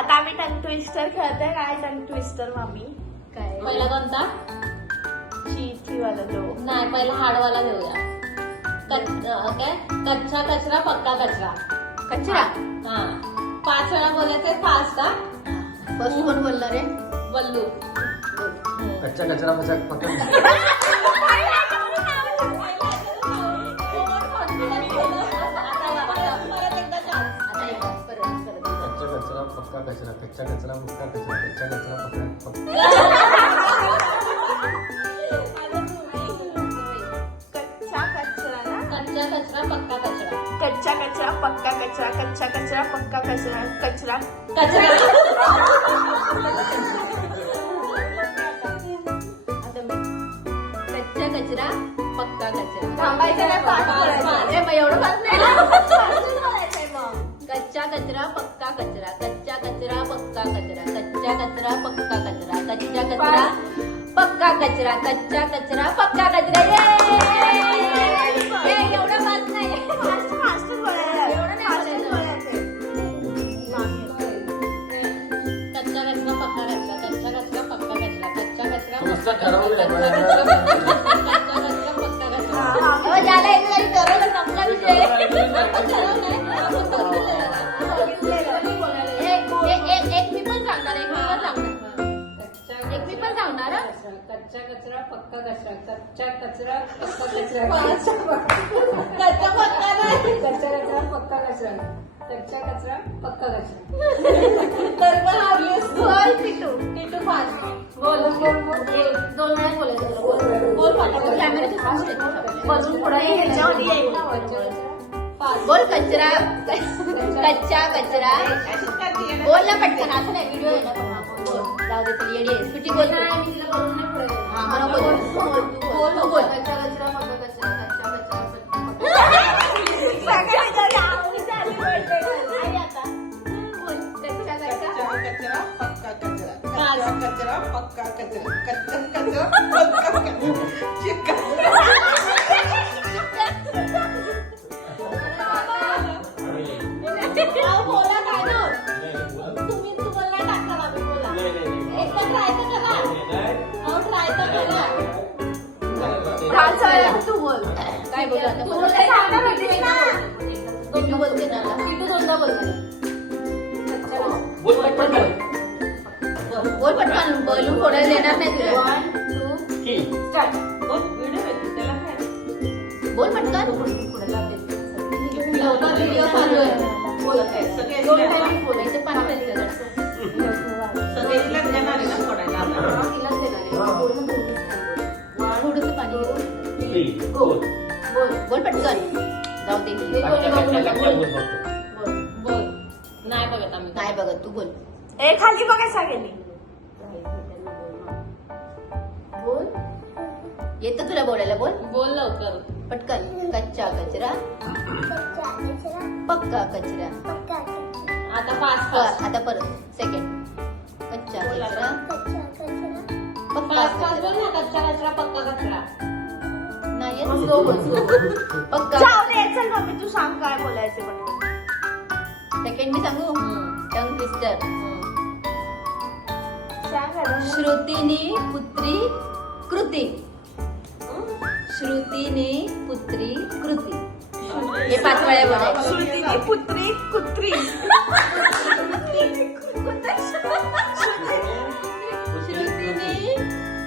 आता आम्ही tongue twister खेळतोय. काय टंग ट्विस्टर मामी? काय पहिला कोणता? ची वाला तो नाही, पहिला हाडवाला देऊया. काय कच्चा कचरा पक्का कचरा. कचरा. हा 5 वेळा बोलायचे. फास्ट का? फर्स्ट कोण बोलणार रे? बल्लू. कच्चा कचरा पक्का पक्का कचरा, कच्चा कचरा पक्का कचरा, कच्चा कचरा पक्का कच्चा कचरा पक्का कचरा, कच्चा कचरा पक्का कचरा, कचरा कचरा. कच्चा कचरा पक्का कचरा. थांबायचं नाही, पाच बोलायचं. मग एवढं फास्ट नाही ना. बोलायचंय मग. कच्चा कचरा पक्का कचरा, कच्चा कचरा पक्का कचरा, कच्चा कचरा पक्का कचरा, कच्चा कचरा पक्का कचरा, कच्चा कचरा पक्का कचरा. एवढं फास्ट नाही. फास्ट बोलायचं. एवढं नाही फास्ट बोलायचं. बोलायचं. कच्चा कचरा पक्का कचरा, कच्चा कचरा पक्का कचरा, कच्चा कचरा नुसतं पक्का ठरवलंय कचरा, मला. कच्चा कचरा पक्का कचरा. अहो, ज्याला एक जरी ठरवलं संपला विषय. एक मी पण सांगणार, एक मी पण सांगणार हा. कच्चा कचरा पक्का कचरा, कच्चा कचरा पक्का कचरा, कच्चा पक्का नाही. कच्चा कचरा पक्का कचरा, कच्चा कचरा पक्का कचरा. तर मग हारलीस. बोल पिटू. किटू फास्ट. बोल बोल बोल. 2 वेळा बोलायचं तुला. बोल बोल फास्ट. कॅमेऱ्याची फास्ट आहे. बसून पुढे ह्याच्यावर येईल ना फास्ट. बोल कचरा, कच्चा कचरा. बोल ना पटकन. असं नाही, व्हिडिओ आहे ना. बोल. जाऊ दे चल, येडी आहे. सुट्टी बोल ना. हा मला बोल. बोल बोल. कच्चा कचरा पक्का कचरा, कच्चा कचरा सगळ्या ह्याच्यावर आवडीचं आली पाहिजे. आणि आता कच्चा कचरा. कचरा पक्का कचरा, कच्चा कचरा पक्का कचरा, कच्चा कचरा पक्का कचरा, चिकन. बोला काय ना तुम्ही तुम्हाला टाकणार आम्ही बोला एक पण ट्राय तर करा अहो ट्राय तर करा काल चालला तू बोल. काय बोलू आता? तू बोलते सांगणार होतीस ना. किट्टू बोलते ना आता. किटू दोनदा बोलतो बोल पटकन. बोल पटकन. बोलून फोडायला देणार नाही तुला. 1 2 स्टार्ट बोल व्हिडिओ आहे त्याला काय बोल पटकन. व्हिडिओ चालू आहे बोलत आहे सगळे दोन टाइम बोलायचं 5 मिनिटं. सगळीला देणार आहे ना फोडायला आता. तिलाच देणार आहे थोडंसं पाणी घे. 3 बोल. बोल बोल पटकन. जाऊ दे. बोल बोल नाही बघत आम्ही नाही बघत तू बोल. ए खाली बघायचा गेली. बोल येतं तुला बोलायला. बोल बोल लवकर पटकन. कच्चा कचरा पक्का कचरा. आता फास्ट फास्ट आता परत सेकंड. कच्चा कचरा पक्का फास्ट फास्ट कचरा. बोल ना कच्चा कचरा पक्का कचरा नाही येत. स्लो बोल स्लो बोल पक्का. जाऊ दे चल मम्मी तू सांग काय बोलायचं पटकन. सेकंड मी सांगू. Tongue twister. सांग आता. श्रुतीनी पुत्री कृती. श्रुतीनी पुत्री कृती. हे 5 वेळा बोलायचं. श्रुतीची पुत्री कुत्री. श्रुतीनी पुत्री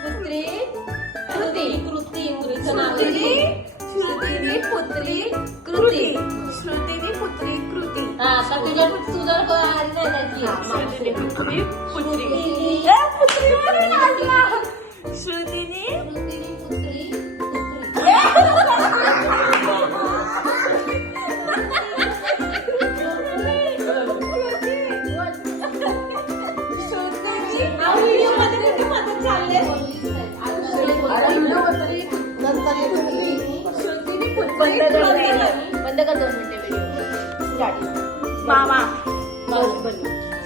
कृती. कृती इंग्रजीचं नाव आहे. श्रुतीनी पुत्री कृती. श्रुतीनी पुत्री कृती. हा आता तुझ्या आली नाही त्याची श्रुतीनी पुत्री पुत्री. श्रुतीनी ए, पुत्री म्हणून आला. श्रुतीनी श्रुतीनी पुत्री कृती. हा व्हिडिओ मध्ये कुठे मदत चालले बंद कर 2 मिनिटं व्हिडिओ. मामा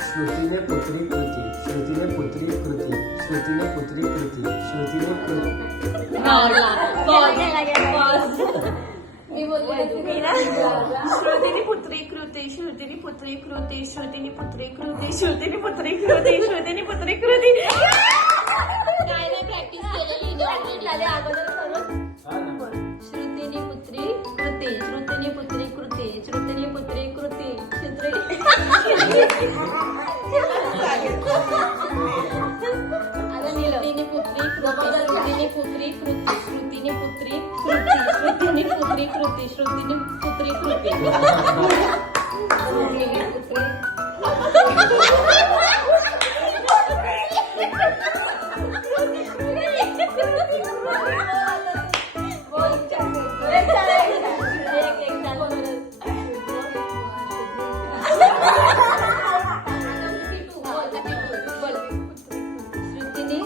श्रुतीने पुत्री कृती, श्रुतीने पुत्री कृती, श्रुतीने पुत्री कृती, श्रुतीने कृती. आवडला. मी बोलली मी ना श्रुतीनी पुत्री कृती श्रुतीनी पुत्री कृती श्रुतीनी पुत्री कृती श्रुतीनी पुत्री कृती श्रुतीनी पुत्री कृती काय नाही प्रॅक्टिस केलेली ऑलरेडी अगोदर करून हा ना. श्रुतीनी पुत्री कृती श्रुतीनी पुत्री कृती श्रुतीनी पुत्री कृती श्रुतीने पुत्री कृती श्रुतीने पुत्री कृती श्रुतीने पुत्री कृती श्रुतीने पुत्री कृती श्रुतीने पुत्री कृती श्रुतीने पुत्री श्रुतीनी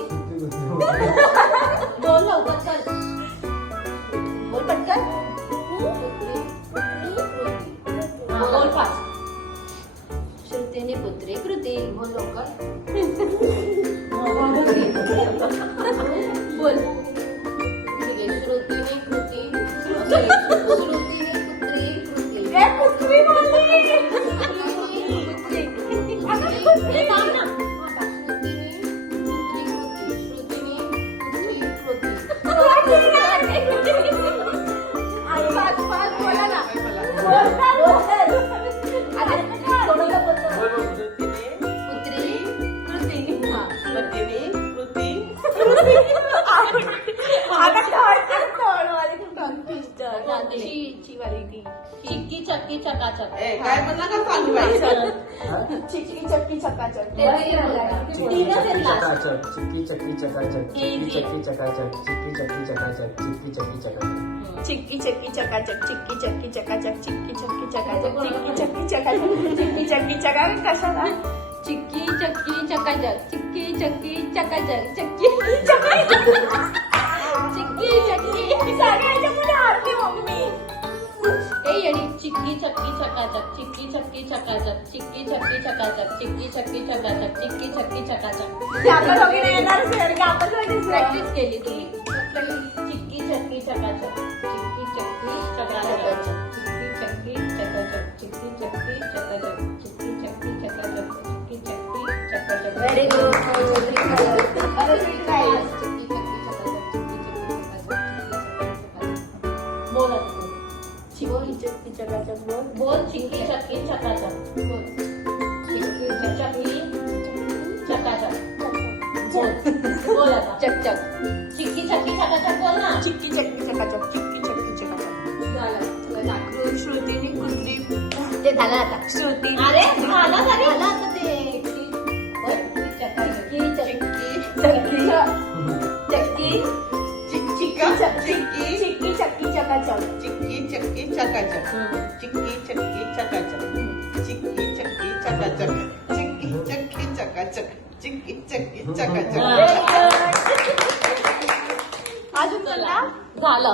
बोल लवकर चल बोल पटकन बोल फास्ट श्रुतीनी पुत्री कृती बोल लवकर बोल श्रुतीने कृती श्रुतीने पुत्री कृती हे काम ना पुत्री कृती चिक्की चक्की चकाचक काय म्हणला का सांगू बाई? चिकली चक्की चकाचक चकाचक चिक्की चक्की चकाचक चिक्की चक्की चकाचक चिक्की चक्की चकाचक चिक्की चक्की चकाचक चिक्की चक्की चकाचक चिक्की चक्की चकाचक चिक्की चक्की चकाचक चिक्की चक्की चकाचक चिक्की चक्की चकाचक कशाला चिक्की चक्की चकाचक चिक्की चक्की चकाचक चिक्की चिक्की चक्की सगळ्याच्या पुढे आरती मम्मी ए येडी चिक्की चक्की चकाचक चिक्की चक्की चकाचक चिक्की चक्की चकाचक चिक्की चक्की चकाचक चिक्की चक्की चकाचक आपण दोघी नाही येणारच आहे, की आपण दोघीच प्रॅक्टिस केली तुम्ही चिक्की चक्की चकाचक चिक्की चक्की चकाचक चिक्की चक्की चकाचक चिक्की चक्की चकाचक चिक्की चक्की चकाचक चिक्की चक्की चकाचक व्हेरी गुड चिक्की चक्की चकाचक चिक्की चक्की चकाचक बोल आता बोल. चिक्की चक्की चकाचक बोल बोल चिक्की चक्की चकाचक बोल चिक्की चक्की चकाचक बोल बोल आता चकचक चिक्की चक्की चकाचक बोल ना चिक्की चक्की चकाचक चिक्की चक्की चकाचक झालं श्रुतीने कुत्री ते झालं आता श्रुती अरे झालं तरी झालं आता ते चक्की चक्की चक्की चिक्की चिक्की चक्की चकाचक चिक्की चक्की चकाचक चिक्की चक्की चकाचक चिक्की चक्की चकाचक चिक्की चक्की चकाचक चिक्की चक्की चकाचक अजून बोला झालं